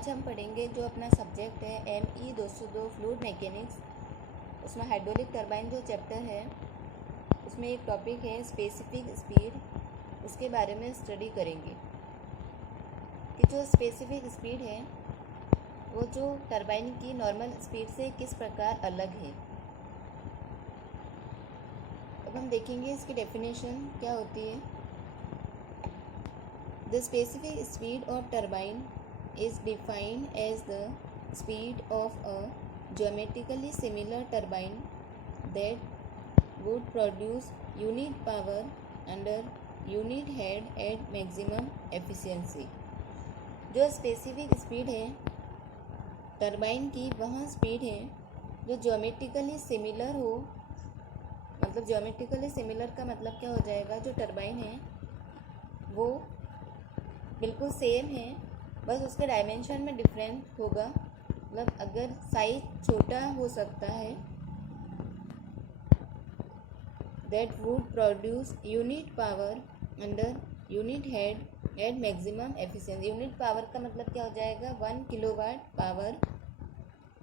आज हम पढ़ेंगे जो अपना सब्जेक्ट है ME 202 फ्लूइड मैकेनिक्स, उसमें हाइड्रोलिक टरबाइन जो चैप्टर है उसमें एक टॉपिक है स्पेसिफिक स्पीड। उसके बारे में स्टडी करेंगे कि जो स्पेसिफिक स्पीड है वो जो टरबाइन की नॉर्मल स्पीड से किस प्रकार अलग है। अब हम देखेंगे इसकी डेफिनेशन क्या होती है। The specific speed of turbine is defined as the speed of a geometrically similar turbine that would produce unit power under unit head at maximum efficiency। जो स्पेसिफिक स्पीड है टरबाइन की वह स्पीड है जो geometrically similar हो। मतलब geometrically similar का मतलब क्या हो जाएगा, जो टरबाइन है वो बिल्कुल सेम है, बस उसके डायमेंशन में डिफरेंट होगा। मतलब अगर साइज छोटा हो सकता है that would produce unit power under unit head at maximum efficiency. Unit power का मतलब क्या हो जाएगा, 1 kilowatt power.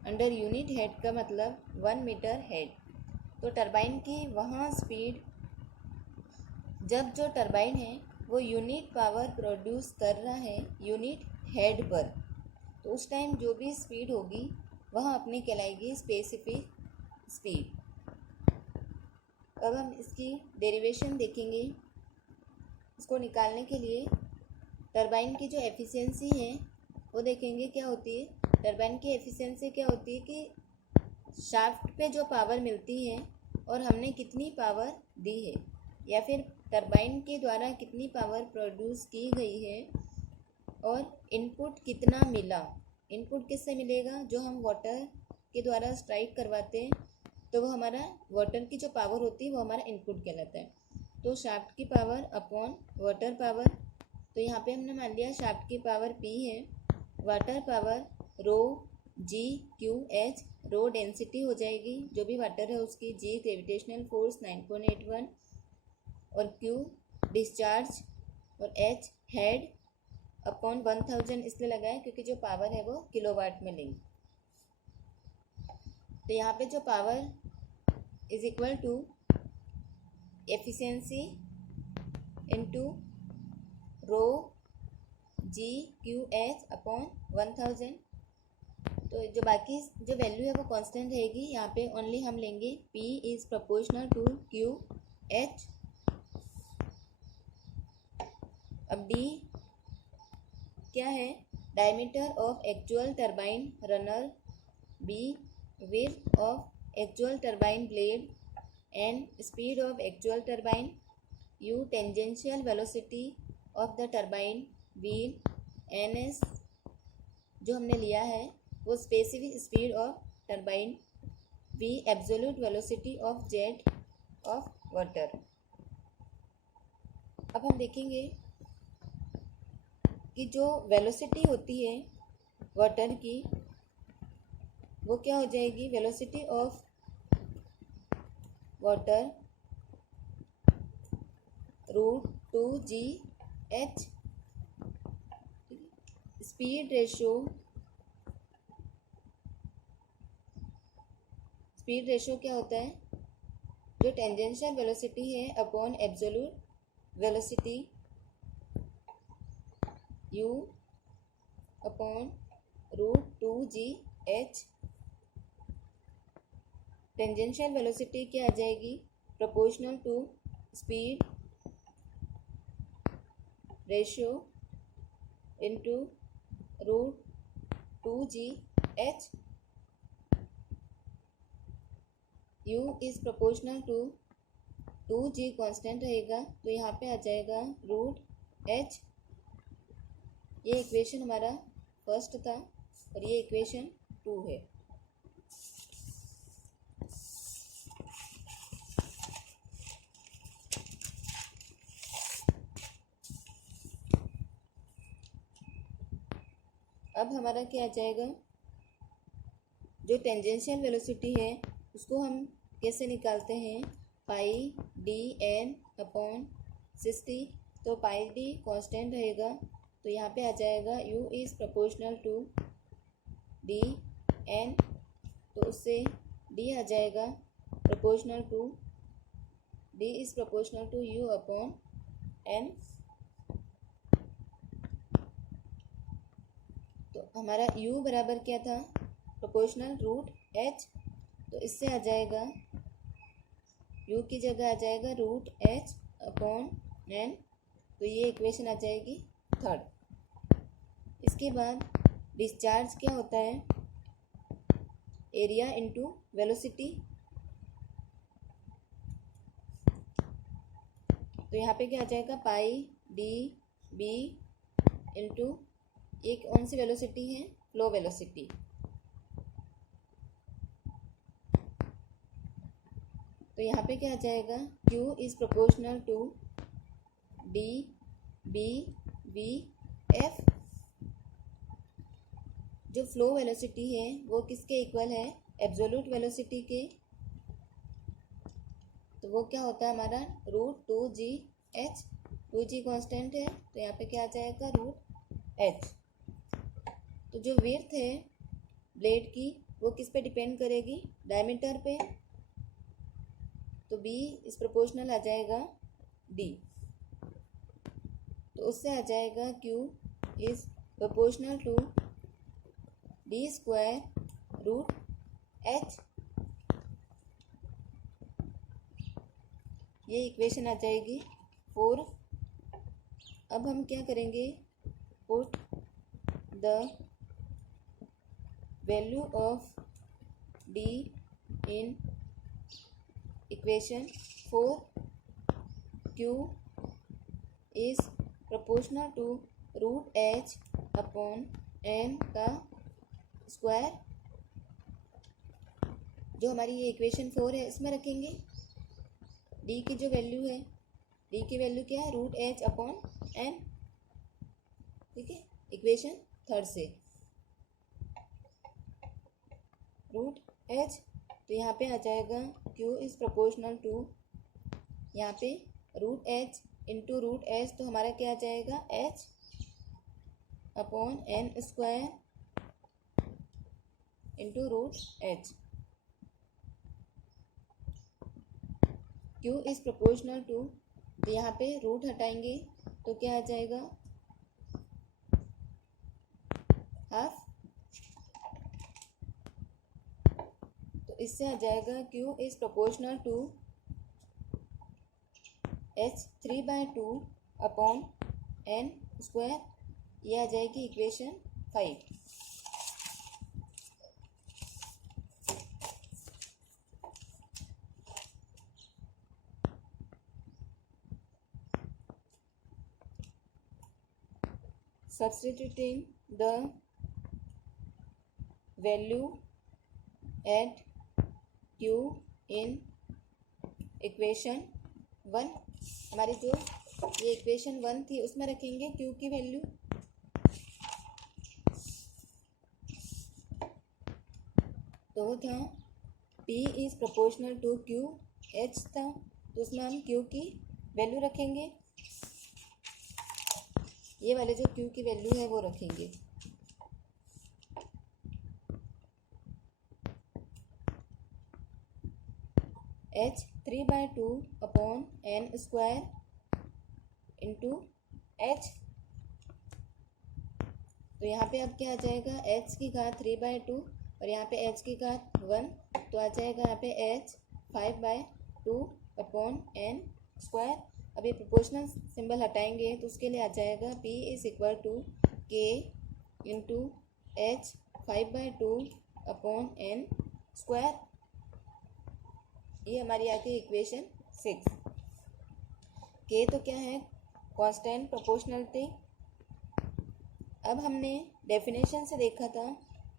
Under unit head का मतलब 1 मीटर हेड। तो टरबाइन की वहाँ स्पीड, जब जो टरबाइन है वो यूनिट पावर प्रोड्यूस कर रहा है यूनिट हेड पर, तो उस टाइम जो भी स्पीड होगी वह अपनी कहलाएगी स्पेसिफिक स्पीड। अब हम इसकी डेरिवेशन देखेंगे। इसको निकालने के लिए टरबाइन की जो एफिशिएंसी है वो देखेंगे क्या होती है। टरबाइन की एफिशिएंसी क्या होती है कि शाफ्ट पे जो पावर मिलती है और हमने कितनी पावर दी है, या फिर टरबाइन के द्वारा कितनी पावर प्रोड्यूस की गई है और इनपुट कितना मिला। इनपुट किससे मिलेगा, जो हम वाटर के द्वारा स्ट्राइक करवाते हैं तो वो हमारा वाटर की जो पावर होती है वो हमारा इनपुट कहलाता है। तो शाफ्ट की पावर अपॉन वाटर पावर, तो यहाँ पे हमने मान लिया शाफ्ट की पावर P है, वाटर पावर रो G/Q/H। रो डेंसिटी हो जाएगी जो भी वाटर है उसकी, G ग्रेविटेशनल फोर्स 9.81 और Q डिस्चार्ज और H हेड अपॉन 1000 इसलिए लगाए क्योंकि जो पावर है वो किलोवाट में लेंगे। तो यहाँ पे जो power is equal to efficiency into rho G/Q/H upon 1000। तो जो बाकी जो वैल्यू है वो कांस्टेंट रहेगी। यहाँ पे ओनली हम लेंगे P is proportional to QH। अब D क्या है, diameter of actual turbine runner, B width of actual turbine blade, N speed of actual turbine, U tangential velocity of the turbine wheel, NS जो हमने लिया है वो specific speed of turbine, V absolute velocity of jet of water. अब हम देखेंगे कि जो वेलोसिटी होती है वाटर की वो क्या हो जाएगी, velocity of water √2GH। Speed ratio क्या होता है, जो टेंजेंशियल वेलोसिटी है upon absolute velocity U upon √2GH। Tangential velocity क्या आ जाएगी, proportional to speed ratio into √2GH। U is proportional to 2G constant रहेगा तो यहाँ पे आ जाएगा √H। ये इक्वेशन हमारा फर्स्ट था और ये इक्वेशन 2 है। अब हमारा क्या आ जाएगा, जो टेंजेंशियल वेलोसिटी है उसको हम कैसे निकालते हैं, पाई dN अपॉन 60। तो पाई d कांस्टेंट रहेगा तो यहाँ पे आ जाएगा U is proportional to D N, तो उससे डी आ जाएगा proportional to, D is proportional to U upon N. तो हमारा u बराबर क्या था, प्रोपोर्शनल रूट h, तो इससे आ जाएगा u की जगह आ जाएगा रूट h अपॉन एन, तो ये इक्वेशन आ जाएगी थर्ड। इसके बाद डिस्चार्ज क्या होता है, एरिया इनटू वेलोसिटी, तो यहाँ पे क्या आ जाएगा पाई डी बी इंटू, ये कौन सी वेलोसिटी है, फ्लो वेलोसिटी, तो यहाँ पे क्या आ जाएगा Q is proportional to D B V F. जो फ्लो वेलोसिटी है वो किसके इक्वल है, एब्सोल्यूट वेलोसिटी के, तो वो क्या होता है हमारा root two G H, two G constant है, तो यहाँ पे क्या आ जाएगा रूट एच। तो जो विड्थ है ब्लेड की वो किस पे डिपेंड करेगी, डायमीटर पे, तो बी इस प्रोपोर्शनल आ जाएगा डी, तो उससे आ जाएगा Q is proportional to D square root H, ये इक्वेशन आ जाएगी 4। अब हम क्या करेंगे, put the value of D in equation 4, Q is proportional to root H upon N का स्क्वायर, जो हमारी ये इक्वेशन 4 है इसमें रखेंगे। डी की जो वैल्यू है, डी की वैल्यू क्या है, रूट एच अपॉन एन, ठीक है, इक्वेशन 3 से रूट एच, तो यहाँ पे आ जाएगा Q इज प्रोपोर्शनल टू, यहाँ पे root H into root H, तो हमारा क्या आ जाएगा H upon N square into root H. Q is proportional to, तो यहाँ पे रूट हटाएंगे तो क्या आ जाएगा हाफ, तो इससे आ जाएगा Q is proportional to h3/2 upon N square, ये आ जाएगी equation 5। Substituting the value at Q in equation 1, हमारी जो ये इक्वेशन 1 थी उसमें रखेंगे Q की वैल्यू, तो वो था P is proportional to Q, H था, तो उसमें हम Q की वैल्यू रखेंगे, ये वाले जो Q की वैल्यू है वो रखेंगे। h3/2 upon N square into h, तो यहाँ पे अब क्या आ जाएगा h की घात 3/2 और यहाँ पे h की घात 1, तो आ जाएगा यहाँ पे h 5/2 अपॉन एन स्क्वायर। अब ये प्रोपोर्शनल सिंबल हटाएंगे तो उसके लिए आ जाएगा P is equal to K into h 5/2 upon N square, ये हमारी आ गई इक्वेशन 6। K तो क्या है, कांस्टेंट प्रोपोर्शनलिटी। अब हमने डेफिनेशन से देखा था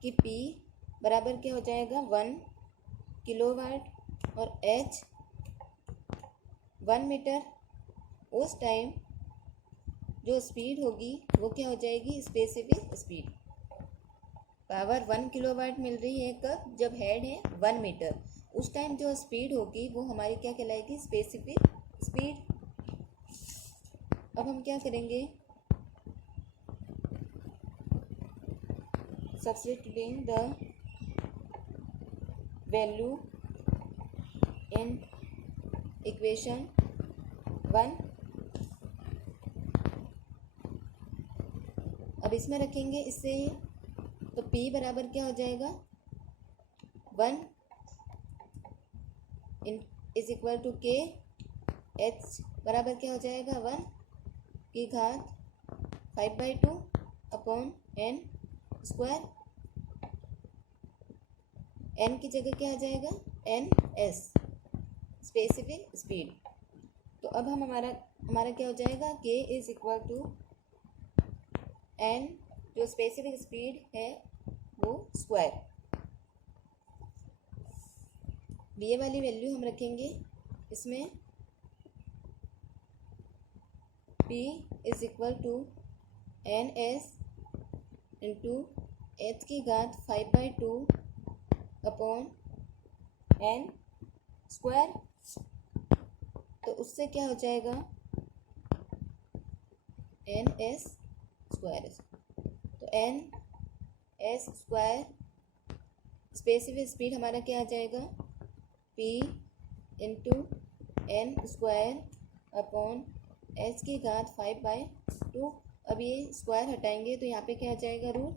कि P बराबर क्या हो जाएगा 1 किलोवाट और H 1 मीटर। उस टाइम जो स्पीड होगी वो क्या हो जाएगी, स्पेसिफिक स्पीड। पावर 1 किलोवाट मिल रही है कब, जब हेड है 1 मीटर, उस टाइम जो स्पीड होगी वो हमारी क्या कहलाएगी, स्पेसिफिक स्पीड। अब हम क्या करेंगे, substituting the value in equation 1. अब इसमें रखेंगे इससे, तो P बराबर क्या हो जाएगा 1 is equal to K, H बराबर क्या हो जाएगा 1 की घात 5/2 अपॉन n स्क्वायर, n की जगह क्या आ जाएगा ns स्पेसिफिक स्पीड। तो अब हम हमारा क्या हो जाएगा K is equal to n, जो स्पेसिफिक स्पीड है वो स्क्वायर। ये वाली वैल्यू हम रखेंगे इसमें, P is equal to ns into h की घात 5/2 अपॉन n स्क्वायर। तो उससे क्या हो जाएगा ns स्क्वायर। तो ns स्क्वायर स्पेसिफिक स्पीड हमारा क्या आ जाएगा P into n square upon h की घात 5/2। अब ये स्क्वायर हटाएंगे तो यहाँ पे क्या आ जाएगा रूट।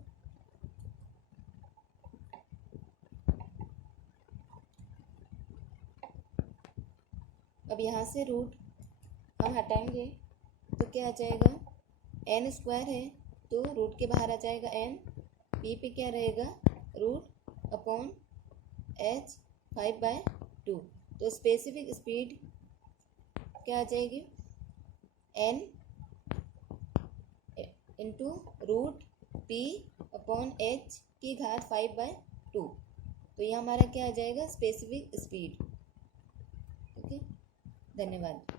अब यहाँ से रूट हम हटाएंगे तो क्या आ जाएगा n स्क्वायर है तो रूट के बाहर आ जाएगा n, p पे क्या रहेगा रूट अपॉन h 5/2। तो स्पेसिफिक स्पीड क्या आ जाएगी n into root p upon h की घात 5/2। तो ये हमारा क्या आ जाएगा स्पेसिफिक स्पीड। ओके, धन्यवाद।